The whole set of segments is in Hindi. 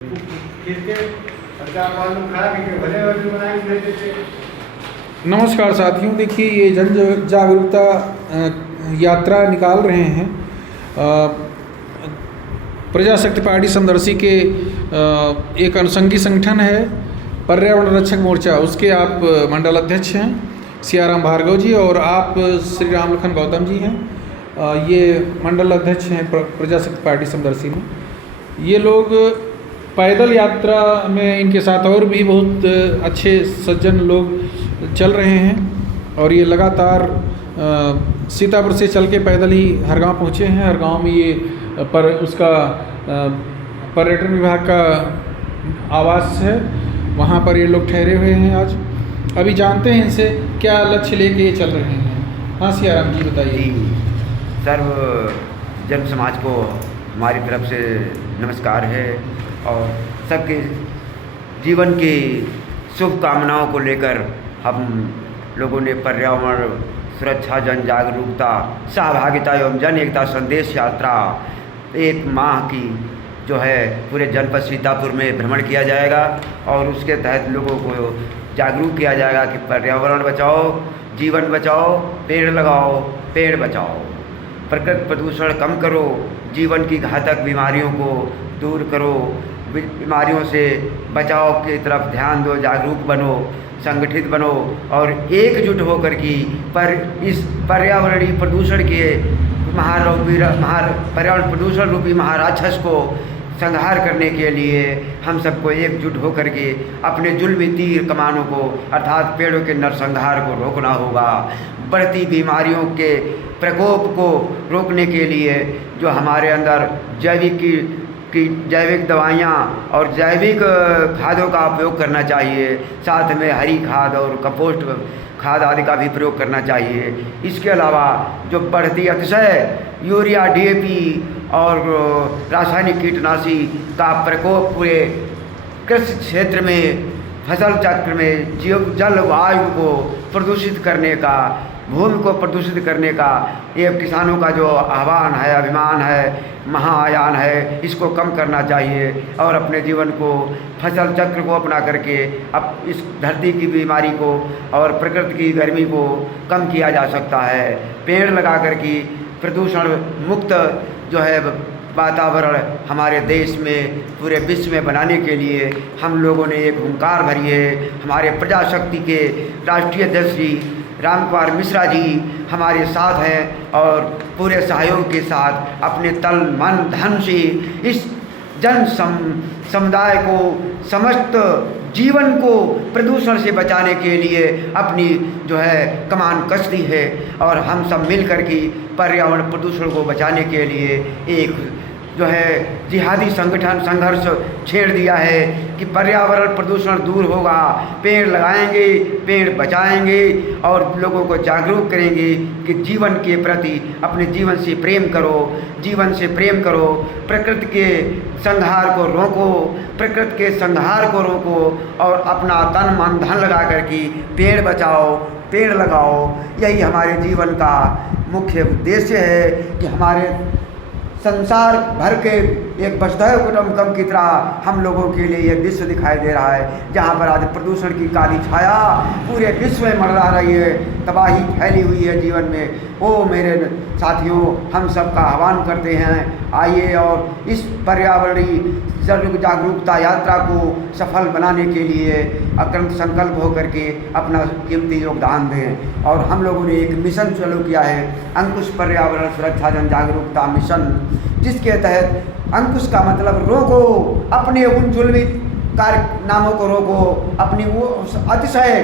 नमस्कार साथियों, देखिए ये जन जागरूकता यात्रा निकाल रहे हैं प्रजाशक्ति पार्टी समदर्शी के एक अनुषंगी संगठन है पर्यावरण रक्षक मोर्चा, उसके आप मंडल अध्यक्ष हैं सियाराम भार्गव जी और आप श्री राम लखन गौतम जी हैं। ये मंडल अध्यक्ष हैं प्रजाशक्ति पार्टी समदर्शी में। ये लोग पैदल यात्रा में इनके साथ और भी बहुत अच्छे सज्जन लोग चल रहे हैं और ये लगातार सीतापुर से चल के पैदल ही हर गाँव पहुँचे हैं। हर गाँव में ये उसका पर्यटन विभाग का आवास है, वहाँ पर ये लोग ठहरे हुए हैं। आज अभी जानते हैं इनसे क्या लक्ष्य लेके ये चल रहे हैं। हाँ सियाराम जी बताइए। सर्व जन समाज को हमारी तरफ से नमस्कार है और सबके जीवन की शुभकामनाओं को लेकर हम लोगों ने पर्यावरण सुरक्षा, जन जागरूकता, सहभागिता एवं जन एकता संदेश यात्रा एक माह की जो है पूरे जनपद सीतापुर में भ्रमण किया जाएगा और उसके तहत लोगों को जागरूक किया जाएगा कि पर्यावरण बचाओ, जीवन बचाओ, पेड़ लगाओ, पेड़ बचाओ, प्रकृति प्रदूषण कम करो, जीवन की घातक बीमारियों को दूर करो, बीमारियों से बचाव की तरफ ध्यान दो, जागरूक बनो, संगठित बनो और एकजुट होकर की इस पर्यावरणीय प्रदूषण के पर्यावरण प्रदूषण रूपी महाराक्षस को संहार करने के लिए हम सबको एकजुट होकर के अपने जुल्मी तीर कमानों को अर्थात पेड़ों के नरसंहार को रोकना होगा। बढ़ती बीमारियों के प्रकोप को रोकने के लिए जो हमारे अंदर जैविक दवाइयाँ और जैविक खादों का उपयोग करना चाहिए, साथ में हरी खाद और कंपोस्ट खाद आदि का भी प्रयोग करना चाहिए। इसके अलावा जो बढ़ती अतिशय यूरिया, डीएपी और रासायनिक कीटनाशी का प्रकोप पूरे कृषि क्षेत्र में, फसल चक्र में, जलवायु को प्रदूषित करने का, भूमि को प्रदूषित करने का ये किसानों का जो आह्वान है, अभिमान है, महायान है, इसको कम करना चाहिए और अपने जीवन को फसल चक्र को अपना करके अब इस धरती की बीमारी को और प्रकृति की गर्मी को कम किया जा सकता है। पेड़ लगा कर की प्रदूषण मुक्त जो है वातावरण हमारे देश में, पूरे विश्व में बनाने के लिए हम लोगों ने एक हुंकार भरी है। हमारे प्रजाशक्ति के राष्ट्रीय अध्यक्ष श्री राम कुमार मिश्रा जी हमारे साथ हैं और पूरे सहयोग के साथ अपने तन मन धन से इस समुदाय को, समस्त जीवन को प्रदूषण से बचाने के लिए अपनी जो है कमान कसती है और हम सब मिलकर के पर्यावरण प्रदूषण को बचाने के लिए एक जो है जिहादी संघर्ष छेड़ दिया है कि पर्यावरण प्रदूषण दूर होगा, पेड़ लगाएंगे, पेड़ बचाएंगे और लोगों को जागरूक करेंगे कि जीवन के प्रति अपने जीवन से प्रेम करो, जीवन से प्रेम करो, प्रकृति के संहार को रोको, प्रकृति के संहार को रोको और अपना तन मन धन लगा कर के पेड़ बचाओ, पेड़ लगाओ। यही हमारे जीवन का मुख्य उद्देश्य है कि हमारे संसार भर के एक वसुधैव कुटुंबकम की तरह हम लोगों के लिए ये विश्व दिखाई दे रहा है, जहाँ पर आज प्रदूषण की काली छाया पूरे विश्व में मंडरा रही है, तबाही फैली हुई है जीवन में। ओ मेरे साथियों, हम सबका आह्वान करते हैं, आइए और इस पर्यावरणीय जागरूकता यात्रा को सफल बनाने के लिए अक्रंत संकल्प होकर के अपना कीमती योगदान दें। और हम लोगों ने एक मिशन चालू किया है, अंकुश पर्यावरण सुरक्षा जन जागरूकता मिशन, जिसके तहत अंकुश का मतलब रोको, अपने उन जुल्मी कारनामों को रोको, अपनी वो अतिशय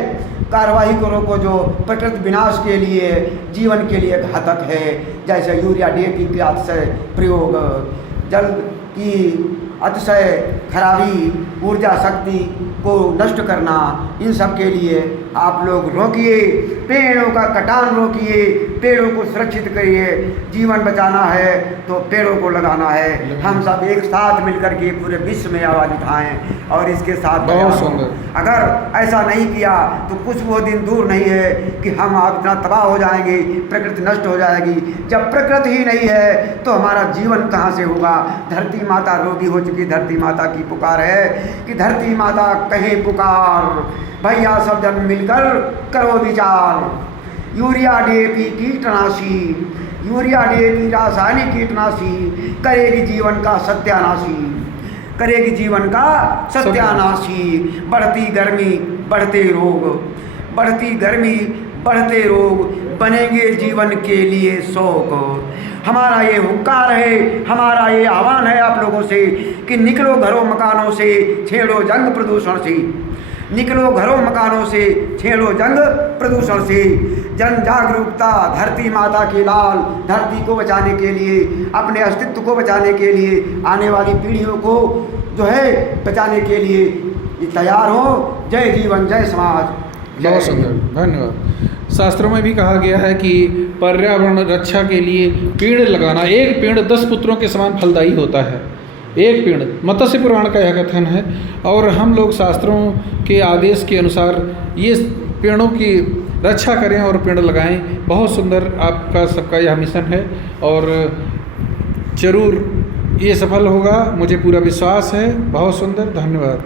कार्रवाई को रोको जो प्रकृति विनाश के लिए, जीवन के लिए घातक है, जैसे यूरिया, डीएपी का अतिशय प्रयोग, जल की अतिशय खराबी, ऊर्जा शक्ति को नष्ट करना, इन सब के लिए आप लोग रोकिए, पेड़ों का कटान रोकिए, पेड़ों को सुरक्षित करिए। जीवन बचाना है तो पेड़ों को लगाना है। हम सब एक साथ मिलकर के पूरे विश्व में आवाज़ उठाएं और इसके साथ अगर ऐसा नहीं किया तो कुछ वो दिन दूर नहीं है कि हम आप इतना तबाह हो जाएंगे, प्रकृति नष्ट हो जाएगी। जब प्रकृति ही नहीं है तो हमारा जीवन कहाँ से होगा? धरती माता रोगी हो चुकी धरती माता की पुकार है कि धरती माता कहे पुकार, भैया सब जन मिलकर करो विचार। यूरिया डीएपी कीटनाशी, यूरिया डीएपी रासायनिक कीटनाशी करेगी जीवन का सत्यानाशी, करेगी जीवन का सत्यानाशी। बढ़ती गर्मी बढ़ते रोग, बढ़ती गर्मी बढ़ते रोग, बनेंगे जीवन के लिए शौक। हमारा ये हुक्कार है, हमारा ये आह्वान है आप लोगों से कि निकलो घरों मकानों से, छेड़ो जंग प्रदूषण से। निकलो घरों मकानों से, छेड़ो जंग प्रदूषण से। जन जागरूकता, धरती माता के लाल, धरती को बचाने के लिए, अपने अस्तित्व को बचाने के लिए, आने वाली पीढ़ियों को जो है बचाने के लिए तैयार हो। जय जीवन, जय समाज। बहुत सुंदर, धन्यवाद। शास्त्रों में भी कहा गया है कि पर्यावरण रक्षा के लिए पेड़ लगाना, एक पेड़ 10 पुत्रों के समान फलदायी होता है। एक पेड़, मत्स्य पुराण का यह कथन है, और हम लोग शास्त्रों के आदेश के अनुसार ये पेड़ों की रक्षा करें और पेड़ लगाएं। बहुत सुंदर आपका सबका यह मिशन है और ज़रूर ये सफल होगा, मुझे पूरा विश्वास है। बहुत सुंदर, धन्यवाद।